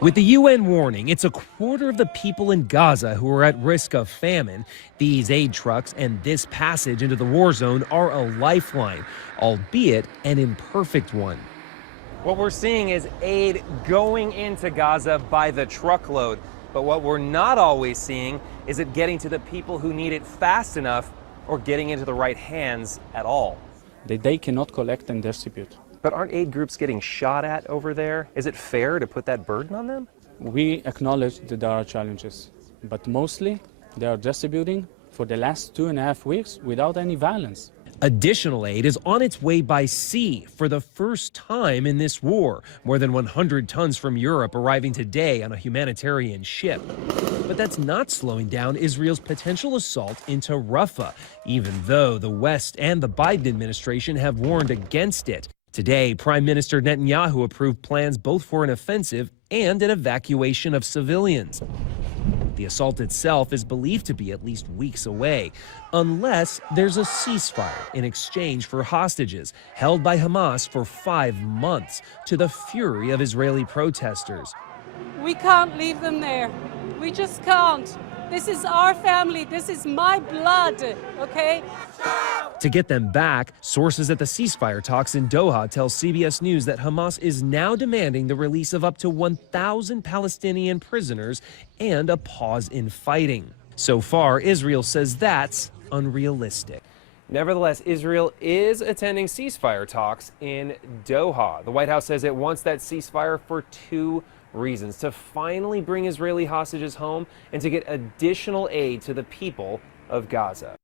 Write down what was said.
With the UN warning it's a quarter of the people in Gaza who are at risk of famine, these aid trucks and this passage into the war zone are a lifeline, albeit an imperfect one. What we're seeing is aid going into Gaza by the truckload. But what we're not always seeing is it getting to the people who need it fast enough or getting into the right hands at all. They cannot collect and distribute. But aren't aid groups getting shot at over there? Is it fair to put that burden on them? We acknowledge that there are challenges, but mostly they are distributing for the last 2.5 weeks without any violence. Additional aid is on its way by sea for the first time in this war. More than 100 tons from Europe arriving today on a humanitarian ship. But that's not slowing down Israel's potential assault into Rafah, even though the West and the Biden administration have warned against it. Today, Prime Minister Netanyahu approved plans both for an offensive and an evacuation of civilians. The assault itself is believed to be at least weeks away, unless there's a ceasefire in exchange for hostages held by Hamas for 5 months, to the fury of Israeli protesters. We can't leave them there. We just can't. This is our family. This is my blood, okay? To get them back, sources at the ceasefire talks in Doha tell CBS News that Hamas is now demanding the release of up to 1,000 Palestinian prisoners and a pause in fighting. So far, Israel says that's unrealistic. Nevertheless, Israel is attending ceasefire talks in Doha. The White House says it wants that ceasefire for 2 reasons: to finally bring Israeli hostages home and to get additional aid to the people of Gaza.